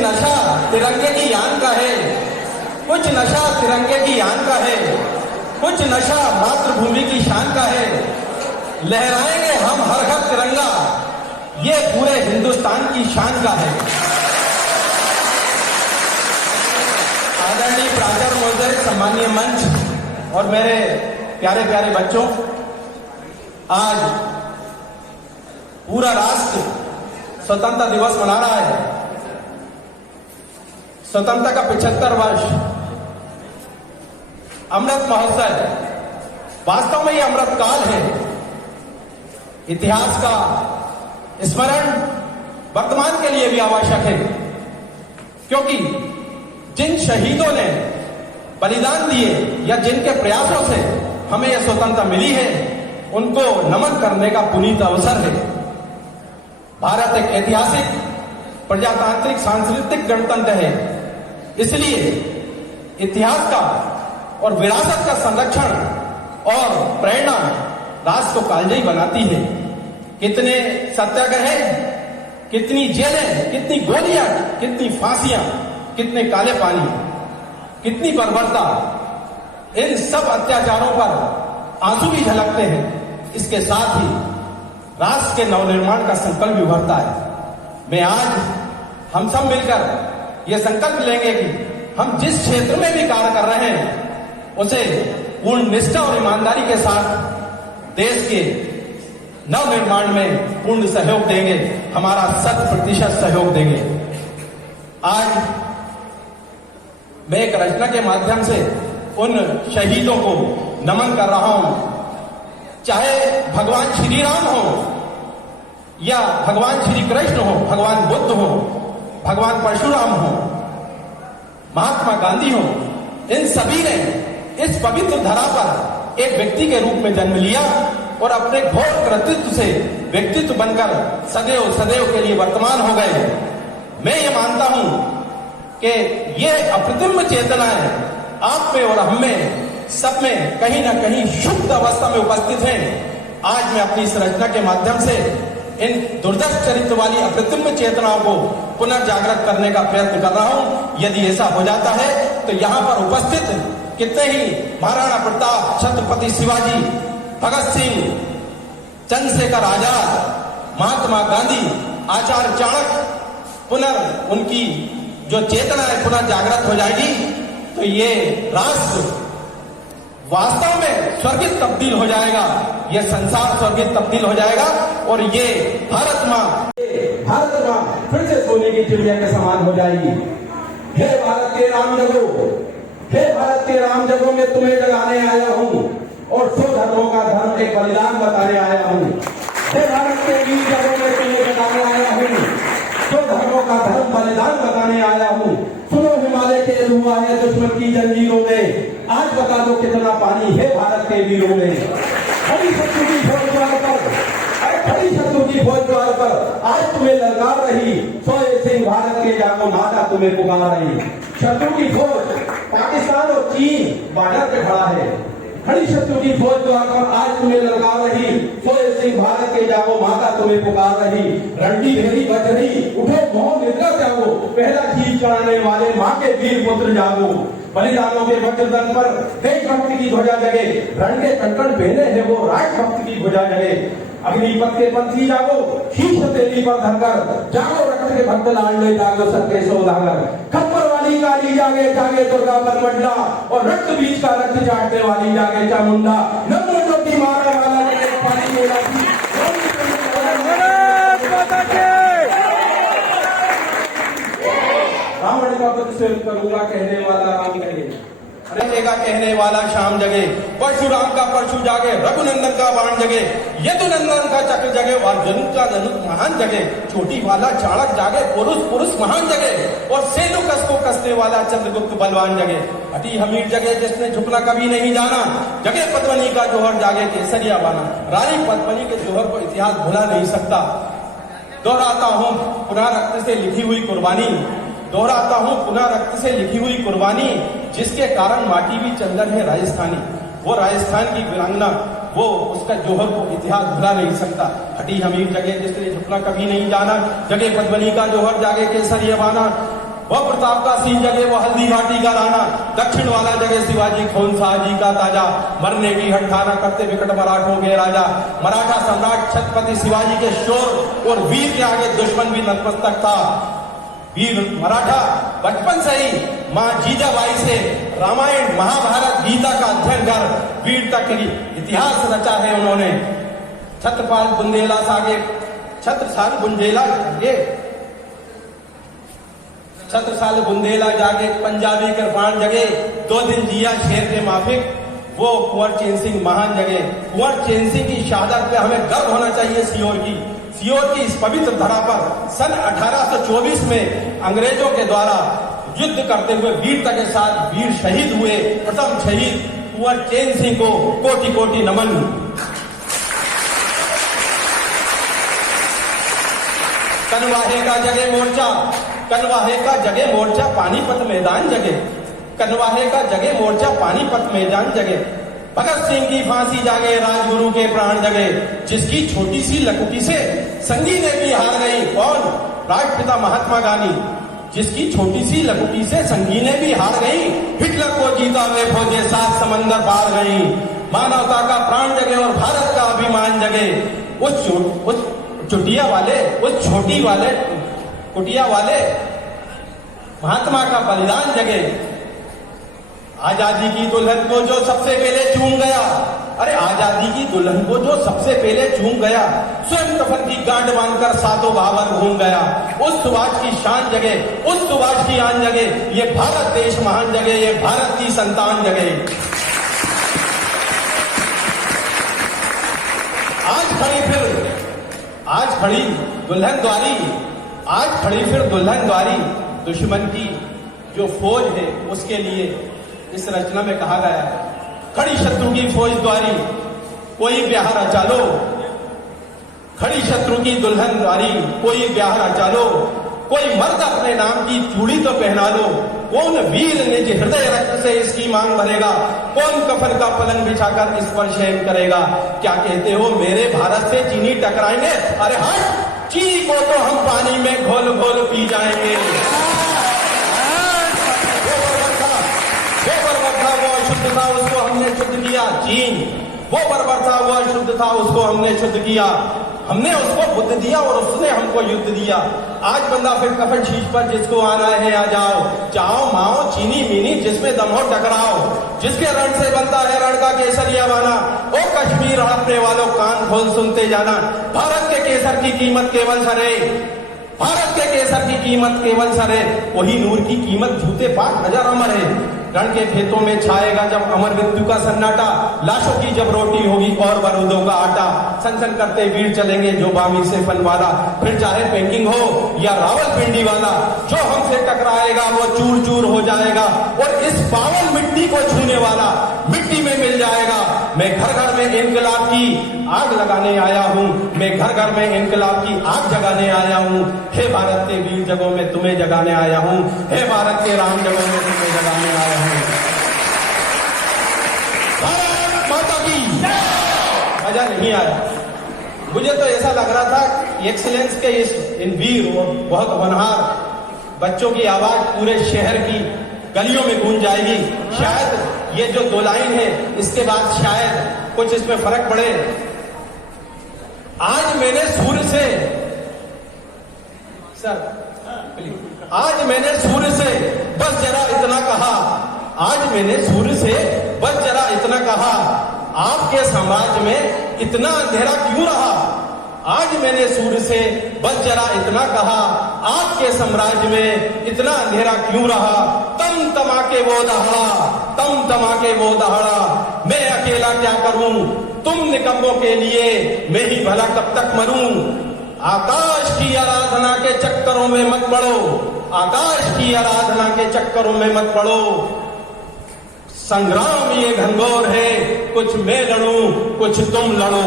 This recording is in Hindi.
नशा तिरंगे की यान का है, कुछ नशा तिरंगे की यान का है, कुछ नशा मातृभूमि की शान का है। लहराएंगे हम हर घर तिरंगा, ये पूरे हिंदुस्तान की शान का है। आदरणीय प्राचार्य महोदय, सम्मानीय मंच और मेरे प्यारे प्यारे बच्चों, आज पूरा राष्ट्र स्वतंत्रता दिवस मना रहा है। स्वतंत्रता का 75 वर्ष, अमृत महोत्सव, वास्तव में ये अमृत काल है। इतिहास का स्मरण वर्तमान के लिए भी आवश्यक है, क्योंकि जिन शहीदों ने बलिदान दिए या जिनके प्रयासों से हमें यह स्वतंत्रता मिली है, उनको नमन करने का पुनीत अवसर है। भारत एक ऐतिहासिक प्रजातांत्रिक सांस्कृतिक गणतंत्र है, इसलिए इतिहास का और विरासत का संरक्षण और प्रेरणा राष्ट्र को कालजयी बनाती है। कितने सत्याग्रह, कितनी जेलें, कितनी गोलियां, कितनी फांसियां, कितने काले पानी, कितनी बर्बरता, इन सब अत्याचारों पर आंसू भी झलकते हैं। इसके साथ ही राष्ट्र के नवनिर्माण का संकल्प भी उभरता है। मैं आज हम सब मिलकर यह संकल्प लेंगे कि हम जिस क्षेत्र में भी कार्य कर रहे हैं, उसे पूर्ण निष्ठा और ईमानदारी के साथ देश के नवनिर्माण में पूर्ण सहयोग देंगे, हमारा 100% सहयोग देंगे। आज मैं एक रचना के माध्यम से उन शहीदों को नमन कर रहा हूं, चाहे भगवान श्री राम हो या भगवान श्री कृष्ण हो, भगवान बुद्ध हो, भगवान परशुराम हो, महात्मा गांधी हो। इन सभी ने इस पवित्र धरा पर एक व्यक्ति के रूप में जन्म लिया और अपने घोर कृतित्व से व्यक्तित्व बनकर सदैव सदैव के लिए वर्तमान हो गए। मैं ये मानता हूं कि ये अप्रतिम चेतनाएं आप में और हम में, सब में कहीं ना कहीं शुद्ध अवस्था में उपस्थित हैं। आज मैं अपनी इस रचना के माध्यम से इन दुर्दर्श चरित्र वाली अप्रतिम चेतनाओं को पुनर्जागृत करने का प्रयत्न कर रहा हूं। यदि ऐसा हो जाता है तो यहां पर उपस्थित कितने ही महाराणा प्रताप, छत्रपति शिवाजी, भगत सिंह, चंद्रशेखर आजाद, महात्मा गांधी, आचार्य चाणक्य, उनकी जो चेतना है पुनर्जागृत हो जाएगी, तो ये राष्ट्र वास्तव में स्वर्गित तब्दील हो जाएगा, ये संसार स्वर्गित तब्दील हो जाएगा और ये भारत मां फिर से सोने की चिड़िया के समान हो जाएगी। हे भारत के राम जगो, हे भारत के राम जगो, मैं तुम्हें जगाने आया हूं और 100 धर्मों का धर्म एक बलिदान बताने आया हूं। हे भारत के वीर जगो, मैं तुम्हें जगाने आया हूं, 100 धर्मों का धर्म बलिदान बताने आया हूं। सुनो हिमालय के रुआ है दुश्मन की जंजीरों में, आज बता दो कितना पानी है भारत के वीरों में। खड़ी शत्रु की फौज द्वार पर, खड़ी शत्रु की फौज द्वार पर आज तुम्हें ललकार रही, सोए सिंह भारत के जागो माता तुम्हें पुकार रही। शत्रु की फौज पाकिस्तान और चीन बॉर्डर पे खड़ा है, खड़ी शत्रु की फौज द्वार पर आज तुम्हें ललकार रही, सोए सिंह भारत के जागो माता तुम्हें पुकार रही। रंडी भेरी बज रही, उठो मोह निद्रा त्यागो, पहला चीज कराने वाले माँ के वीर पुत्र जागो। बलिदानों के वज्रदन पर देशभक्ति की ध्वजा जगे, रण के कंकण पहने हैं वो राष्ट्रभक्ति की ध्वजा जगे। अग्निपथ के पंथी जागो, शीश हथेली पर धरकर, जागो रक्त के भक्त लाडले, जागो सबके सौदागर। खप्पर वाली काली जागे, जागे दुर्गा बरमंडला, और रक्त बीज का रक्त चाटने वाली जागे चामुंडा। नमो की मारा वाला पानी मेरा रावण का वध सिर करूंगा, कहने वाला राम कहे, रहेगा कहने वाला शाम जगे। परशुराम का परशु जागे, रघुनंदन का बाण जगे, यदुनंदन का चक्र जगे, अर्जुन का धनुष महान जगे। छोटी वाला चाणक जागे, पुरुष पुरुष महान जगे, और सेनुकस को कसने वाला चंद्रगुप्त बलवान जगे। अटी हमीर जगे जिसने झुकना कभी नहीं जाना, जगे पद्मनी का जोहर, जागे केसरिया बाना। रानी पद्मनी के जोहर को इतिहास भुला नहीं सकता। दोहराता हूं पुनः रक्त से लिखी हुई कुर्बानी, दोहराता हूं पुनः रक्त से लिखी हुई कुर्बानी, जिसके कारण माटी भी चंदन है राजस्थानी। वो राजस्थान की वीरांगना वो उसका जोहर को इतिहास भुला नहीं सकता। हटी हमीर जगे जिसने झुकना कभी नहीं जाना, जगे पद्मनी का जोहर जागे केसरिया बाना, वह प्रताप का सीन जगे वो हल्दी घाटी का राना, दक्षिण वाला जगे शिवाजी खोनसा जी का ताजा, मरने की हटठाना करते विकट मराठों के राजा। मराठा सम्राट छत्रपति शिवाजी के शोर और वीर के आगे दुश्मन भी नतमस्तक था। वीर मराठा बचपन से ही मां जीजाबाई से रामायण महाभारत गीता का अध्ययन कर वीरता के लिए इतिहास रचा है उन्होंने। छत्रपाल बुंदेला सागे छत्रसाल बुंदेला जागे, छत्रसाल बुंदेला जागे, पंजाबी कृपाण जगे, 2 दिन जिया शेर के माफिक, वो कुंवर चैन सिंह महान जगे। कुंवर चैन सिंह की शहादत पे हमें गर्व होना चाहिए। सियोर की इस पवित्र धरा पर सन 1824 में अंग्रेजों के द्वारा युद्ध करते हुए वीरता के साथ वीर शहीद हुए। प्रथम शहीद कुंवर चैन सिंह को कोटि कोटि नमन। कनवाहे का जगे मोर्चा, कनवाहे का जगे मोर्चा पानीपत मैदान जगे, कनवाहे का जगे मोर्चा पानीपत मैदान जगे। भगत सिंह की फांसी जागे, राजगुरु के प्राण जगे, जिसकी छोटी सी लकुटी से संगी ने भी हार गई। कौन? राष्ट्रपिता महात्मा गांधी, जिसकी छोटी सी लकुटी से संगी ने भी हार गई। हिटलर को जीता वे फौजें 7 समंदर पार गई। मानवता का प्राण जगे और भारत का अभिमान जगे। उस चुटिया वाले, उस छोटी वाले कुटिया वाले महात्मा का बलिदान जगे। आजादी की दुल्हन को जो सबसे पहले चूम गया, अरे आजादी की दुल्हन को जो सबसे पहले चूम गया, स्वयं कफन की गांठ बांधकर 7 भावर घूम गया। उस सुभाष की शान जगे, उस सुभाष की आन जगे, ये भारत देश महान जगे, ये भारत की संतान जगे। आज खड़ी दुल्हन द्वारी, आज खड़ी फिर दुल्हन द्वारी। दुश्मन की जो फौज है उसके लिए इस रचना में कहा गया है, खड़ी शत्रु की फौज द्वारी कोई ब्याह रचा लो, खड़ी शत्रु की दुल्हन द्वारी कोई ब्याह रचा लो, कोई मर्द अपने नाम की चूड़ी तो पहना लो। कौन वीर निज हृदय रक्त से इसकी मांग भरेगा, कौन कफन का पलंग बिछाकर इस पर शयन करेगा। क्या कहते हो मेरे भारत से चीनी टकराएंगे? अरे हट, चीनी को तो हम पानी में घोल घोल पी जाएंगे। वो अशुद्ध था उसको हमने शुद्ध किया। चीन वो बर्बर था, वो अशुद्ध था उसको हमने शुद्ध किया। हमने उसको बुद्ध दिया और उसने हमको युद्ध दिया। आज बंदा फिर कफन शीश पर जिसको आना है आ जाओ, चाओ माओ चीनी मीनी जिसमें दम हो टकराओ, जिसके रण से बनता है रण का केसरिया बाना। ओ कश्मीर हड़पने वालों कान खोल सुनते जाना, भारत के केसर की कीमत केवल सरे, भारत के केसर की कीमत केवल सरे। वही नूर की कीमत जूते 5,000 अमर है। रण के खेतों में छाएगा जब अमर मृत्यु का सन्नाटा, लाशों की जब रोटी होगी और बारूदों का आटा। सन करते वीर चलेंगे जो बामी से फनवाला, फिर चाहे पेंगिंग हो या रावलपिंडी वाला, जो हमसे टकराएगा वो चूर चूर हो जाएगा और इस पावन मिट्टी को छूने वाला मिट्टी में मिल जाएगा। मैं घर घर में इनकलाब की आग लगाने आया हूँ, मैं घर घर में इनकलाब की आग जगाने आया हूँ। हे भारत के वीर जगहों में तुम्हें जगाने आया हूँ, हे भारत के राम जगहों में तुम्हें जगाने आया हूँ। भारत माता की मजा नहीं आया। मुझे तो ऐसा लग रहा था एक्सीलेंस के इस इन वीर और बहुत होनहार बच्चों की आवाज पूरे शहर की गलियों में गूंज जाएगी। शायद ये जो 2 लाइन है इसके बाद शायद कुछ इसमें फर्क पड़े। आज मैंने सूर्य से आज मैंने सूर्य से बस जरा इतना कहा, आज मैंने सूर्य से बस जरा इतना कहा, आपके साम्राज्य में इतना अंधेरा क्यों रहा। आज मैंने सूर्य से बस जरा इतना कहा, आपके साम्राज्य में इतना अंधेरा क्यों रहा। तम तमाके वो दहाड़ा, तम तमाके वो दहाड़ा, मैं अकेला क्या करूं, तुम निकम्मों के लिए मैं ही भला कब तक मरूं। आकाश की आराधना के चक्करों में मत पड़ो, आकाश की आराधना के चक्करों में मत पड़ो। संग्राम ये घनघोर है, कुछ मैं लड़ूं कुछ तुम लड़ो।